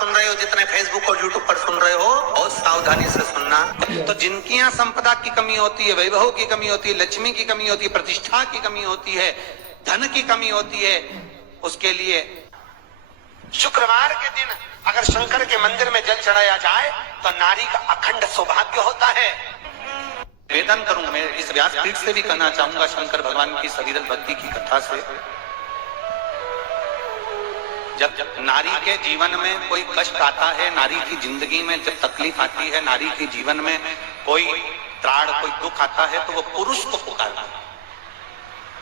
सुन रहे हो, जितने फेसबुक और यूट्यूब पर सुन रहे हो, बहुत सावधानी से सुनना। तो जिनकी यहाँ संपदा की कमी होती है, वैभव की कमी होती है, लक्ष्मी की कमी होती है, प्रतिष्ठा की कमी होती है, धन की कमी होती है, उसके लिए शुक्रवार के दिन अगर शंकर के मंदिर में जल चढ़ाया जाए तो नारी का अखंड सौभाग्य होता है। निवेदन करूं मैं, इस व्यासपीठ से भी कहना चाहूंगा, शंकर भगवान की सविरल भक्ति की कथा से, जब नारी के जीवन में कोई कष्ट आता है, नारी की जिंदगी में जब तकलीफ आती है, नारी के जीवन में कोई त्राण, कोई दुख आता है, तो वो पुरुष को पुकारता है,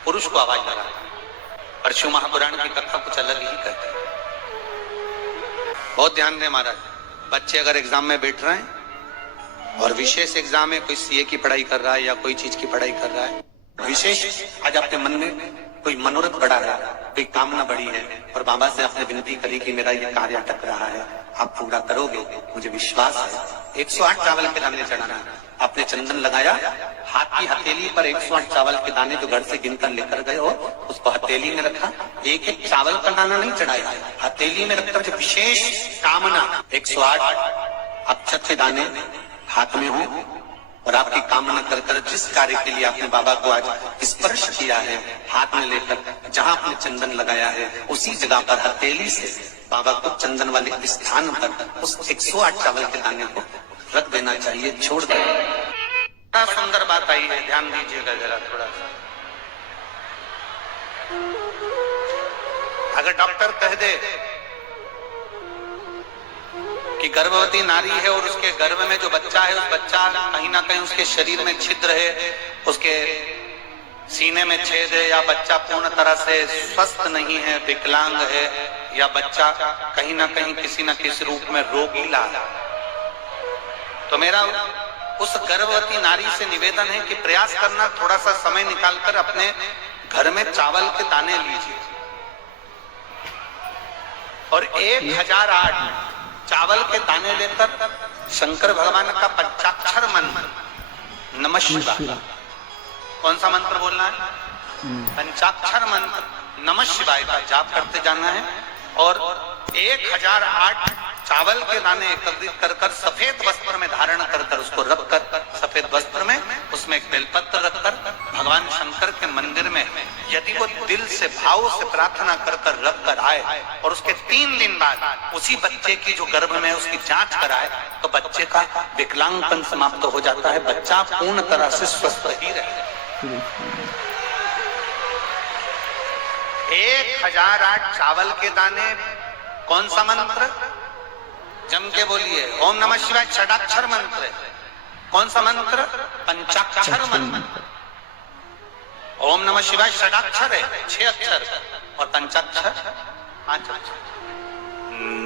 पुरुष को आवाज लगाता है। और शिव महापुराण की कथा कुछ अलग ही कहती है। बहुत ध्यान दें महाराज, बच्चे अगर एग्जाम में बैठ रहे हैं और विशेष एग्जाम में कोई सीए की पढ़ाई कर रहा है या कोई चीज की पढ़ाई कर रहा है, विशेष आज आपके मन में कोई मनोरथ बड़ा है, कोई कामना बड़ी है और बाबा से आपने विनती करी कि मेरा ये कार्य अटक रहा है, आप पूरा करोगे, मुझे विश्वास है। 108 चावल के दाने चढ़ाना है, आपने चंदन लगाया, हाथ की हथेली पर 108 चावल के दाने जो घर से गिनकर लेकर गए हो, उसको हथेली में रखा, एक एक चावल का दाना नहीं चढ़ाया, हथेली में रखकर जो विशेष कामना 108 अक्षत के दाने हाथ में हो और आपकी कामना कर कर जिस कार्य के लिए आपने बाबा को आज स्पर्श किया है, हाथ में लेकर जहां आपने चंदन लगाया है, उसी जगह पर हथेली से बाबा को चंदन वाले स्थान पर उस 108 चावल के दाने को रख देना चाहिए, छोड़ देना। सुंदर बात आई है, ध्यान दीजिएगा जरा थोड़ा सा। अगर डॉक्टर कह दे कि गर्भवती नारी है और उसके गर्भ में जो बच्चा है, उस बच्चा कहीं ना कहीं उसके शरीर में छिद्र है, उसके सीने में छेद है, या बच्चा पूर्ण तरह से स्वस्थ नहीं है, विकलांग है, या बच्चा कहीं ना कहीं किसी न किसी रूप में रोगीला है, तो मेरा उस गर्भवती नारी से निवेदन है कि प्रयास करना, थोड़ा सा समय निकालकर अपने घर में चावल के दाने लीजिए और 1008 चावल के दाने लेकर शंकर भगवान का पंचाक्षर मंत्र नमः शिवाय, कौन सा मंत्र बोलना है? पंचाक्षर मंत्र नमः शिवाय का जाप करते जाना है और 1008 चावल के दाने एकत्रित कर कर सफेद वस्त्र में धारण कर कर, उसको रख कर सफेद वस्त्र में, उसमें एक बेलपत्र रखकर भगवान शंकर के मंदिर में यदि वो दिल से भाव से प्रार्थना कर कर रख कर आए और उसके 3 दिन बाद उसी बच्चे की जो गर्भ में उसकी जांच कराए, तो बच्चे का विकलांगपन समाप्त हो जाता है, बच्चा पूर्ण तरह से स्वस्थ ही रहे। 1008 चावल के दाने, कौन सा मंत्र? जम के बोलिए, ओम नमः शिवाय षडाक्षर मंत्र है। कौन सा मंत्र? पंचाक्षर मंत्र। ओम नमः शिवाय षडाक्षर है, 6 अक्षर, और पंचाक्षर 5 अक्षर।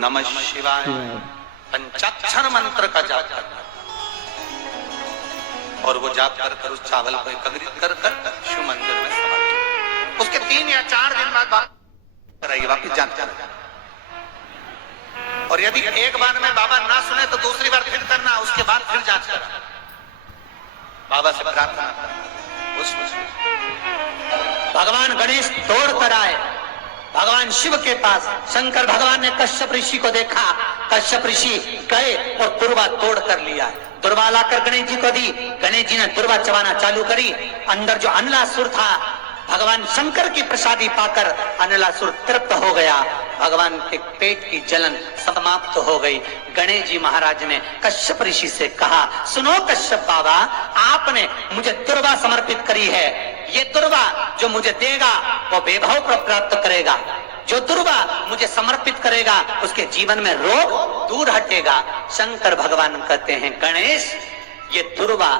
नमः शिवाय पंचाक्षर मंत्र का जाप करना और वो जाप कर कर उस चावल को एकत्रित कर कर शिव मंदिर में समर्पित। उसके 3 या 4 दिन बाद वापिस जांच करेगा, और यदि एक बार में बाबा ना सुने तो दूसरी बार फिर करना, उसके बाद फिर जांच करना, बाबा से प्रार्थना करना। उस भगवान गणेश दौड़ कर आए भगवान शिव के पास। शंकर भगवान ने कश्यप ऋषि को देखा, कश्यप ऋषि गए और दुर्वा तोड़ कर लिया, दुर्वा लाकर गणेश जी को दी, गणेश जी ने दुर्वा चबाना चालू करी, अंदर जो अनलासुर था, भगवान शंकर की प्रसादी पाकर अनलासुर तृप्त हो गया, भगवान के पेट की जलन समाप्त हो गई। गणेश जी महाराज ने कश्यप ऋषि से कहा, सुनो कश्यप बाबा, आपने मुझे दुर्वा समर्पित करी है, ये दुर्वा जो मुझे देगा वो वैभव को प्राप्त करेगा, जो दुर्वा मुझे समर्पित करेगा उसके जीवन में रोग दूर हटेगा। शंकर भगवान कहते हैं, गणेश ये दुर्वा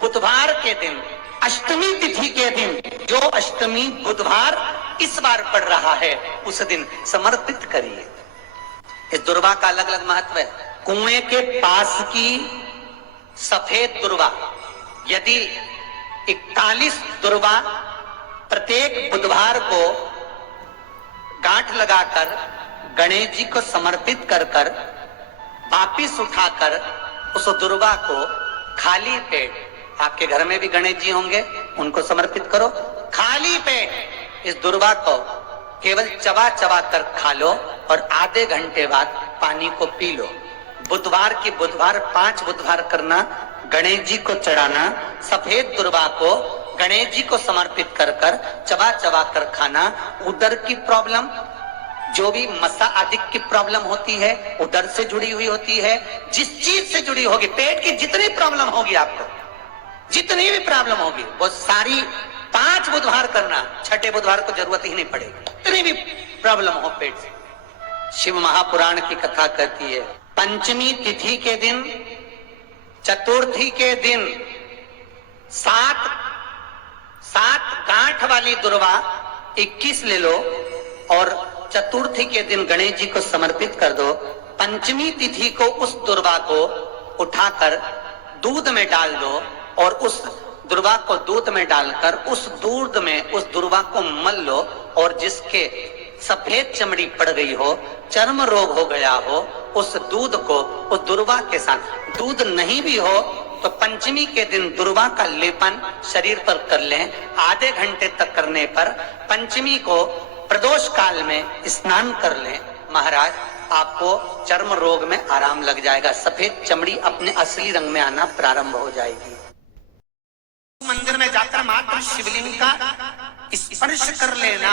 बुधवार के दिन, अष्टमी तिथि के दिन, जो अष्टमी बुधवार इस बार पड़ रहा है, उस दिन समर्पित करिए। इस दुर्वा का अलग अलग महत्व है। कुएं के पास की सफेद दुर्वा, यदि 41 दुर्वा प्रत्येक बुधवार को गांठ लगाकर गणेश जी को समर्पित कर कर वापिस उठाकर उस दुर्वा को खाली पेट, आपके घर में भी गणेश जी होंगे, उनको समर्पित करो, खाली पेट इस दुर्वा को केवल चबा चबा कर खा लो और आधे घंटे बाद पानी को पी लो। बुधवार की बुधवार 5 बुधवार करना, गणेश जी को चढ़ाना, सफेद दुर्वा को गणेश जी को समर्पित कर कर चबा चबा कर खाना। उदर की प्रॉब्लम, जो भी मसा आदि की प्रॉब्लम होती है, उदर से जुड़ी हुई होती है, जिस चीज से जुड़ी होगी, पेट की जितनी प्रॉब्लम होगी आपको, जितनी भी प्रॉब्लम होगी, वो सारी 5 बुधवार करना, छठे बुधवार को जरूरत ही नहीं पड़ेगी। जितनी भी प्रॉब्लम हो पेट से। शिव महापुराण की कथा कहती है, पंचमी तिथि के दिन, चतुर्थी के दिन 7 गांठ वाली दुर्वा 21 ले लो और चतुर्थी के दिन गणेश जी को समर्पित कर दो। पंचमी तिथि को उस दुर्वा को उठाकर दूध में डाल दो और उस दुर्वा को दूध में डालकर उस दूध में उस दुर्वा को मल लो, और जिसके सफेद चमड़ी पड़ गई हो, चर्म रोग हो गया हो, उस दूध को उस दुर्वा के साथ, दूध नहीं भी हो तो पंचमी के दिन दुर्वा का लेपन शरीर पर कर लें। आधे घंटे तक करने पर पंचमी को प्रदोष काल में स्नान कर लें। महाराज, आपको चर्म रोग में आराम लग जाएगा, सफेद चमड़ी अपने असली रंग में आना प्रारंभ हो जाएगी। मंदिर में जाकर मात्र शिवलिंग का स्पर्श कर लेना।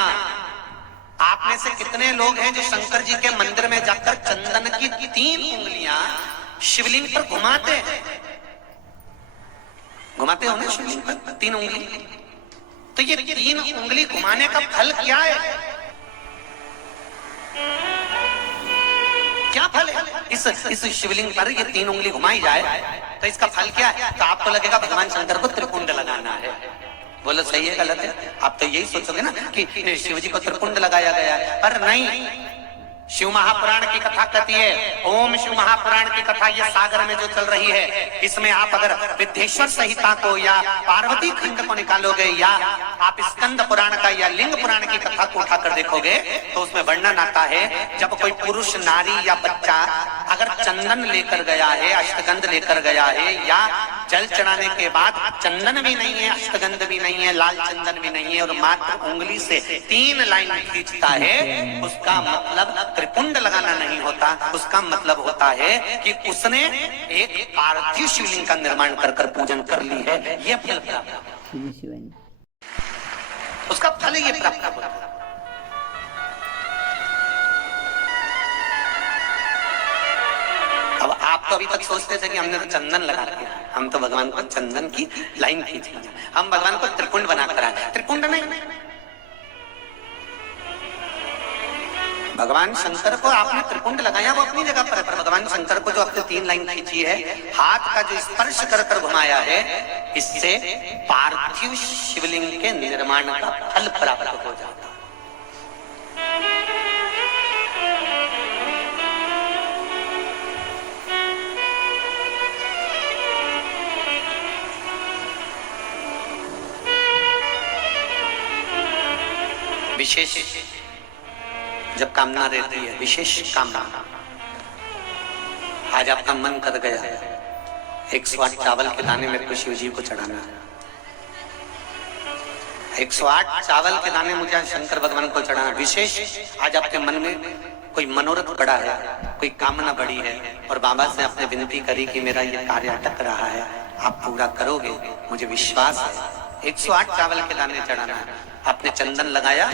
आप में से कितने लोग हैं जो शंकर जी के मंदिर में जाकर चंदन की 3 उंगलियां शिवलिंग पर घुमाते हैं? घुमाते हो ना शिवलिंग पर 3 उंगली? तो ये 3 उंगली घुमाने का फल क्या है? क्या फल है? इस शिवलिंग पर ये 3 उंगली घुमाई जाए तो इसका फल क्या है? तो आपको लगेगा भगवान शंकर को त्रिपुंड लगाना है। बोलो सही है गलत है? आप तो यही सोचोगे ना कि शिव जी को त्रिपुंड लगाया गया है, पर नहीं। शिव महापुराण की कथा कहती है, ओम शिव महापुराण की कथा ये सागर में जो चल रही है, इसमें आप अगर विद्धेश्वर संहिता को या पार्वती खंड को निकालोगे या आप स्कंद पुराण का या लिंग पुराण की कथा को उठाकर देखोगे तो उसमें वर्णन आता है, जब कोई पुरुष, नारी या बच्चा अगर चंदन लेकर गया है, अष्टगंध लेकर गया है, या जल चढ़ाने के बाद चंदन भी नहीं है, अष्टगंध भी नहीं है, लाल चंदन भी नहीं है, और मात्र उंगली से 3 लाइन खींचता है, उसका मतलब त्रिपुंड लगाना नहीं होता। उसका मतलब होता है कि उसने एक पार्थिव शिवलिंग का निर्माण कर कर पूजन कर ली है। ये फल प्राप्त, उसका फल ये प्राप्त होता है। अब आप तो अभी तक सोचते थे कि हमने तो चंदन लगा दिया, हम तो भगवान को चंदन की लाइन खींची, हम भगवान को त्रिपुंड बनाकर आए। त्रिपुंड नहीं, भगवान शंकर को आपने त्रिपुंड लगाया वो अपनी जगह पर भगवान शंकर को जो आपने 3 लाइन खींची है, हाथ का जो स्पर्श कर कर घुमाया है, इससे पार्थिव शिवलिंग के निर्माण का फल प्राप्त हो जाता है। विशेष जब कामना रहती है, विशेष कामना, आज आपका मन कर गया 108 चावल के दाने मेरे को शिव जी को चढ़ाना है, 108 चावल के दाने मुझे शंकर भगवान को चढ़ाना। विशेष आज आपके मन में कोई मनोरथ बड़ा है, कोई कामना बड़ी है, और बाबा से आपने विनती करी कि मेरा ये कार्य अटक रहा है, आप पूरा करोगे, मुझे विश्वास है। 108 चावल के दाने चढ़ाना है। आपने चंदन लगाया,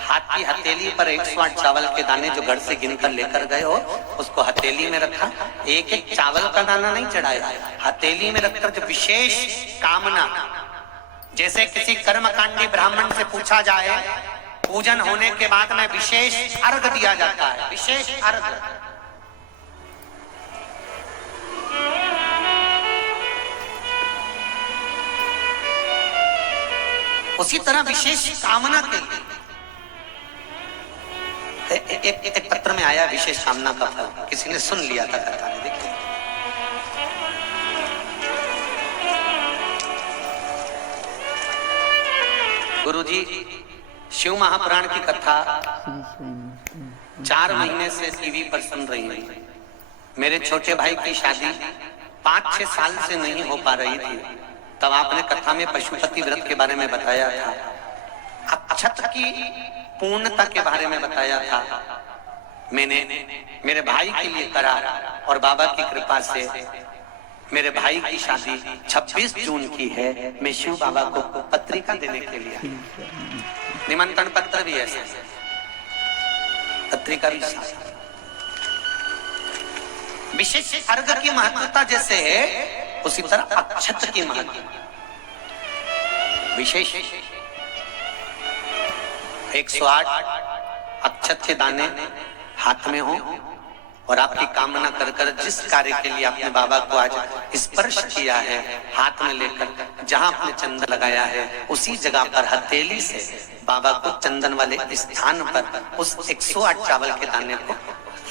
हाथ की हथेली पर 108 चावल के दाने जो घर से गिनकर लेकर गए हो, उसको हथेली में रखा। एक एक चावल का दाना नहीं चढ़ाया, हथेली में रखकर जो विशेष कामना, जैसे किसी कर्मकांडी ब्राह्मण से पूछा जाए, पूजन होने के बाद में विशेष अर्घ दिया जाता है, विशेष अर्घ। उसी तरह विशेष कामना के लिए एक पत्र में आया विशेष कामना का फल, किसी ने सुन लिया था कथा में। देखिए, गुरुजी शिव महापुराण की कथा 4 महीने से टीवी पर सुन रही है। मेरे छोटे भाई की शादी 5-6 साल से नहीं हो पा रही थी, तब आपने कथा में पशुपति व्रत के बारे में बताया था, अक्षत की पूर्णता के बारे में बताया था। मैंने मेरे भाई भाई के लिए करा और बाबा की कृपा से मेरे भाई की शादी 26 जून की है। मैं शिव बाबा को पत्रिका देने के लिए, निमंत्रण पत्र भी है, पत्रिका भी। विशेष अर्घ की महत्वता जैसे है उसी तरह अक्षत की महत्वता विशेष। 108 अक्षत के दाने हाथ में हो और आपकी कामना कर कर जिस कार्य के लिए आपने बाबा को आज स्पर्श किया है, हाथ में लेकर जहां आपने चंदन लगाया है उसी जगह पर हथेली से बाबा को चंदन वाले स्थान पर उस 108 चावल के दाने को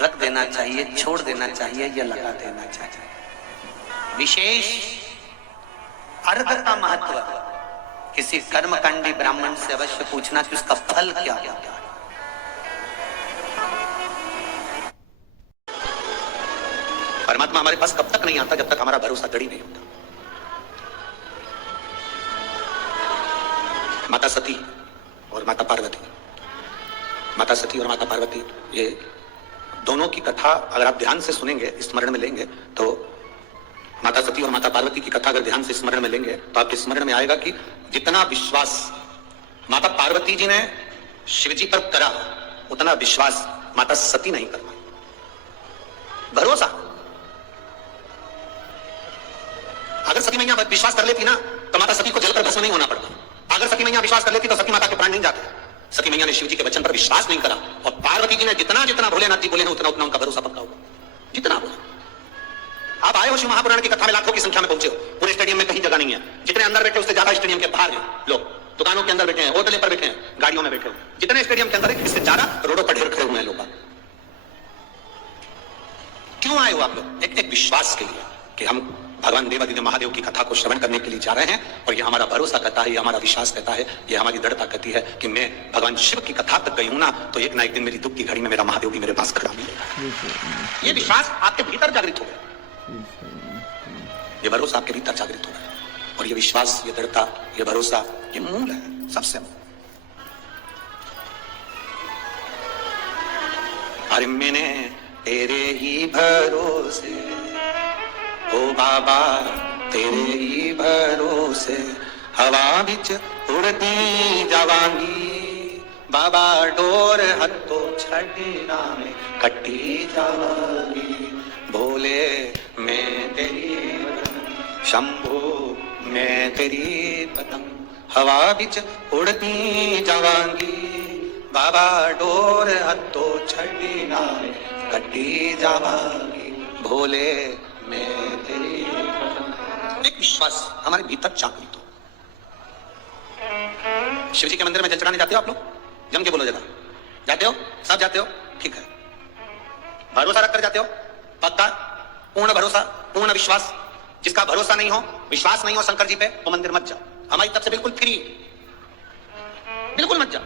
रख देना चाहिए, छोड़ देना चाहिए या लगा देना चाहिए। विशेष अर्घ का महत्व किसी कर्मकांडी ब्राह्मण से अवश्य पूछना कि उसका फल क्या होता है। परमात्मा हमारे पास कब तक नहीं आता जब तक हमारा भरोसा दृढ़ नहीं होता। माता सती और माता पार्वती, माता सती और माता पार्वती, ये दोनों की कथा अगर आप ध्यान से सुनेंगे, स्मरण में लेंगे, तो माता सती और माता पार्वती की कथा अगर ध्यान से स्मरण में लेंगे तो आपके स्मरण में आएगा कि जितना विश्वास माता पार्वती जी ने शिव जी पर करा उतना विश्वास माता सती नहीं कर पाई। भरोसा, अगर सती मैया विश्वास कर लेती ना तो माता सती को जलकर भस्म नहीं होना पड़ता। अगर सती मैया विश्वास कर लेती तो सती माता के प्राण नहीं जाते। सती मैया ने शिव जी के वचन पर विश्वास नहीं करा और पार्वती जी ने जितना जितना भोलेनाथ जी बोले ना उतना उतना उनका भरोसा पक्का हुआ। जितना बोले, आप आए हो शिव महापुराण की कथा में लाखों की संख्या में पहुंचे हो, पूरे स्टेडियम में कहीं जगह नहीं है। जितने अंदर बैठे उससे ज्यादा स्टेडियम के बाहर हैं लोग, दुकानों के अंदर बैठे हैं, होटल पर बैठे हैं, गाड़ियों में बैठे हो। जितने स्टेडियम के अंदर है इससे ज्यादा रोडों पर ढेर खड़े हुए हैं लोग। क्यों आए हो आप लोग? एक विश्वास के लिए कि हम भगवान देवादिदेव महादेव की कथा को श्रवण करने के लिए जा रहे हैं और ये हमारा भरोसा कहता है, ये हमारा विश्वास कहता है, ये हमारी दृढ़ता कहती है कि मैं भगवान शिव की कथा तक गई हूं ना तो एक ना एक दिन मेरी दुख की घड़ी में मेरा महादेव भी मेरे पास खड़ा मिलेगा। ये विश्वास आपके भीतर जागृत हो गया, ये भरोसा आपके भीतर जागृत हो गया और ये विश्वास, ये दृढ़ता, ये भरोसा, ये मूल है सबसे। अरे मैंने तेरे ही भरोसे ओ बाबा, तेरे ही भरोसे हवा बिच उड़ती जावांगी, बाबा डोर हथों छड़ना में कटी जावांगी। भोले मैं तेरी शंभू मैं तेरी पतंग, हवा बिच उड़ती जावांगी, बाबा डोर हथों छड़ना में कटी जावांगी। भोले मैं तेरी। एक विश्वास हमारे भीतर जागृत हो। शिव जी के मंदिर में जल चढ़ाने जाते हो आप लोग? जम के बोलो जरा, जाते हो? सब जाते हो? ठीक है। भरोसा रखकर जाते हो? पक्का? पूर्ण भरोसा, पूर्ण विश्वास। जिसका भरोसा नहीं हो, विश्वास नहीं हो शंकर जी पे, वो मंदिर मत जाओ। हमारी तरफ से बिल्कुल फ्री, बिल्कुल मत जाओ।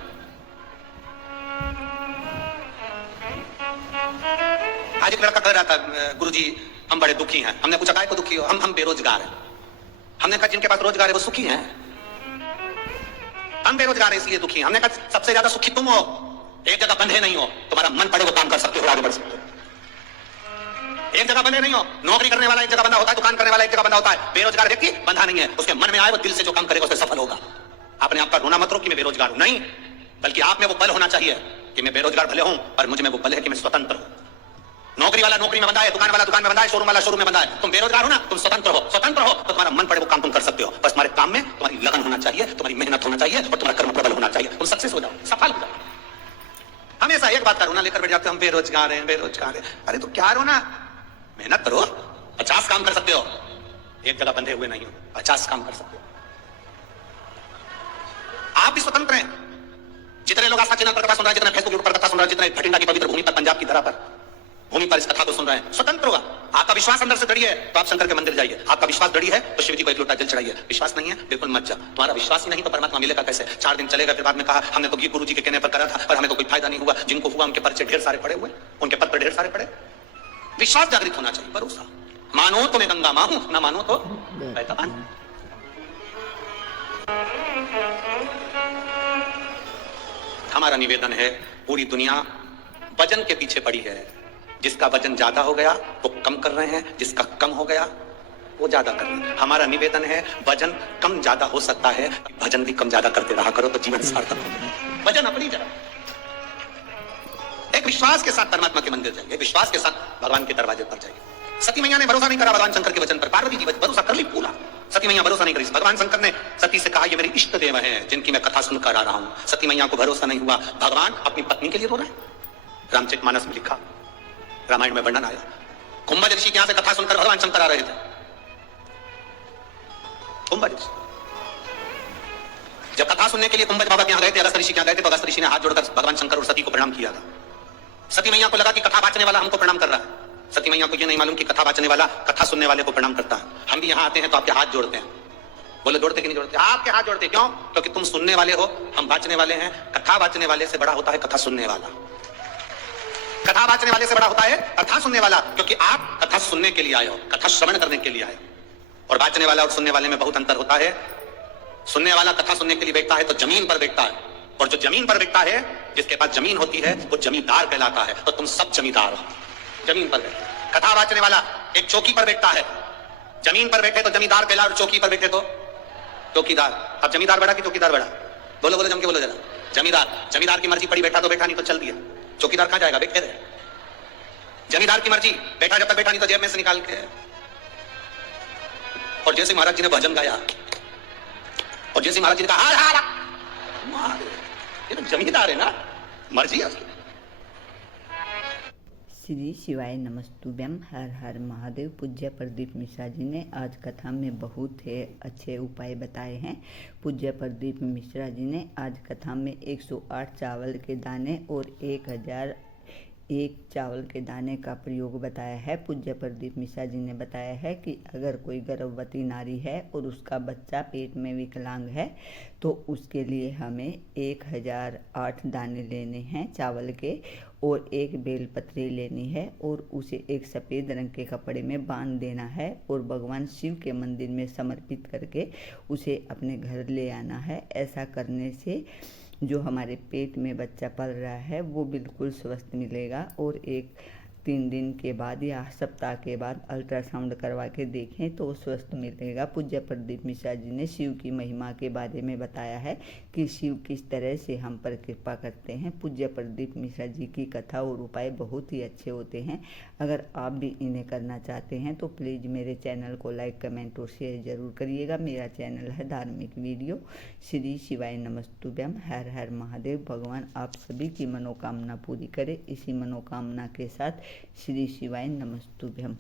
आज एक लड़का कह रहा था, गुरुजी हम बड़े दुखी हैं। हमने पूछा काहे को दुखी हो? हम बेरोजगार हैं। हमने कहा जिनके पास रोजगार है वो सुखी हैं, हम बेरोजगार हैं इसलिए दुखी हैं। हमने कहा सबसे ज्यादा सुखी तुम हो, एक जगह बंधे नहीं हो, तुम्हारा मन पड़े वो काम कर सकते हो, आगे बढ़ सकते हो। एक जगह बंधे नहीं हो, नौकरी करने वाला एक जगह बंधा होता है, दुकान करने वाला एक जगह बंधा होता है। बेरोजगार व्यक्ति बंधा नहीं है, उसके मन में आए वो दिल से जो काम करेगा उससे सफल होगा। अपने आप का रोना मत रो कि मैं बेरोजगार हूं, नहीं, बल्कि आप में वो बल होना चाहिए कि मैं बेरोजगार भले हूं पर मुझ में वो बल है कि मैं स्वतंत्र हूं। नौकरी वाला नौकरी में बंधा है, दुकान वाला दुकान में बंधा है, शोरूम वाला शोरूम में बंधा है। तुम बेरोजगार हो ना, तुम स्वतंत्र हो। स्वतंत्र हो तो तुम्हारा मन पड़े वो काम तुम कर सकते हो। बस तुम्हारे काम में तुम्हारी लगन होना चाहिए, तुम्हारी मेहनत होना चाहिए और तुम्हारा कर्म प्रबल होना चाहिए। तुम सक्सेस हो जाओ, सफल हो जाओ। हमेशा एक बात का रोना लेकर बैठ जाते हो, हम बेरोजगार हैं, बेरोजगार है। अरे तो क्या रोना, मेहनत करो, 50 काम कर सकते हो, एक जगह बंधे हुए नहीं हो, 50 काम कर सकते हो। आप भी स्वतंत्र हैं। जितने लोग आस्था चैनल पर कथा सुन रहे हैं, जितने फेसबुक पर कथा सुन रहे हैं, जितने भटिंडा की पवित्र भूमि पर, पंजाब की धरा पर, भूमि पर इस कथा को सुन रहे हैं, स्वतंत्र होगा। आपका विश्वास अंदर से दृढ़ है तो आप शंकर के मंदिर जाइए। आपका विश्वास दृढ़ है तो शिव जी को एक लोटा जल चढ़ाइए। विश्वास नहीं है बिल्कुल मत जा। तुम्हारा विश्वास ही नहीं तो परमात्मा मिलेगा कैसे? 4 दिन चलेगा, फिर बाद में कहा हमने तो गुरु जी के कहने पर करा था पर हमें तो कोई फायदा नहीं हुआ। जिनको हुआ उनके पर्चे ढेर सारे पड़े हुए, उनके पत्र ढेर सारे पड़े। विश्वास जागृत होना चाहिए, भरोसा। मानो तो मैं गंगा मां हूं, ना मानो तो बहता पानी। हमारा निवेदन है, पूरी दुनिया भजन के पीछे पड़ी है, जिसका वजन ज्यादा हो गया वो कम कर रहे हैं, जिसका कम हो गया वो ज्यादा कर रहे हैं। हमारा निवेदन है वजन कम ज्यादा हो सकता है, भजन भी कम ज्यादा करते रहा करो तो जीवन सार्थक हो। वजन अपनी जगह, एक विश्वास के साथ परमात्मा के मंदिर जाइए, विश्वास के साथ भगवान के दरवाजे पर जाइए। सती मैया ने भरोसा नहीं करा भगवान शंकर के वचन पर, पार्वती जी भरोसा कर ली पूरा, सती मैया भरोसा नहीं करी। भगवान शंकर ने सती से कहा ये मेरे इष्ट देव हैं जिनकी मैं कथा सुनकर आ रहा हूं। सती मैया को भरोसा नहीं हुआ, भगवान अपनी पत्नी के लिए रो रहे हैं। रामचरितमानस में लिखा, रामायण में वर्णन आया, कुंभज ऋषि के यहां से कथा सुनकर भगवान शंकर आ रहे थे। कुंभज जब कथा सुनने के लिए कुंभज बाबा के यहां गए थे, अगस्त्य ऋषि के यहां गए थे, तो अगस्त्य ऋषि ने हाथ जोड़कर भगवान शंकर और सती को प्रणाम किया था। सती मैया को लगा कि कथा वाचने वाला हमको प्रणाम कर रहा है। सती मैया को यह नहीं मालूम कि कथा वाचने वाला कथा सुनने वाले को प्रणाम करता है। हम भी यहां आते हैं तो आपके हाथ जोड़ते हैं, बोले जोड़ते कि नहीं जोड़ते? आपके हाथ जोड़ते क्यों? क्योंकि तुम सुनने वाले हो, हम वाचने वाले हैं। कथा वाचने वाले से बड़ा होता है कथा सुनने वाला, कथा वाचने वाले से बड़ा होता है कथा सुनने वाला, क्योंकि आप कथा सुनने के लिए आए हो, कथा श्रवण करने के लिए आए हो। और वाचने वाला और सुनने वाले में बहुत अंतर होता है। सुनने वाला कथा सुनने के लिए बैठता है तो जमीन पर बैठता है, और जो जमीन पर बैठता है, जिसके पास जमीन होती है, वो जमींदार कहलाता है। तो तुम सब जमींदार हो, जमीन पर बैठे। कथा वाचने वाला एक चौकी पर बैठता है, जमीन पर बैठे तो जमींदार कहला, और चौकी पर बैठे तो चौकीदार। अब जमींदार बड़ा कि चौकीदार बड़ा? बोलो बोलो, जम के बोलो जरा। जमींदार, जमींदार की मर्जी पड़ी, बैठा तो बैठा, नहीं तो चल दिया। चौकीदार कहां जाएगा? बैठे रहे। जमींदार की मर्जी, बैठा जब तक बैठा, नहीं तो जेब में से निकाल के। और जैसे महाराज जी ने भजन गाया, और जैसे महाराज जी ने कहा हार हार, ये तो जमींदार है ना, मर्जी है उसकी। श्री शिवाय नमस्तुभ्यम। हर हर महादेव। पूज्य प्रदीप मिश्रा जी ने आज कथा में बहुत ही अच्छे उपाय बताए हैं। पूज्य प्रदीप मिश्रा जी ने आज कथा में 108 चावल के दाने और 1001 चावल के दाने का प्रयोग बताया है। पूज्य प्रदीप मिश्रा जी ने बताया है कि अगर कोई गर्भवती नारी है और उसका बच्चा पेट में विकलांग है तो उसके लिए हमें 1008 दाने लेने हैं चावल के, और एक बेलपत्री लेनी है, और उसे एक सफ़ेद रंग के कपड़े में बांध देना है, और भगवान शिव के मंदिर में समर्पित करके उसे अपने घर ले आना है। ऐसा करने से जो हमारे पेट में बच्चा पल रहा है वो बिल्कुल स्वस्थ मिलेगा। और 3 दिन के बाद या सप्ताह के बाद अल्ट्रासाउंड करवा के देखें तो स्वस्थ मिलेगा। पूज्य प्रदीप मिश्रा जी ने शिव की महिमा के बारे में बताया है कि शिव किस तरह से हम पर कृपा करते हैं। पूज्य प्रदीप मिश्रा जी की कथा और उपाय बहुत ही अच्छे होते हैं। अगर आप भी इन्हें करना चाहते हैं तो प्लीज़ मेरे चैनल को लाइक, कमेंट और शेयर ज़रूर करिएगा। मेरा चैनल है धार्मिक वीडियो। श्री शिवाय नमस्तुभ्यम। हर हर महादेव। भगवान आप सभी की मनोकामना पूरी करे। इसी मनोकामना के साथ श्री शिवाय नमस्तुभ्यम।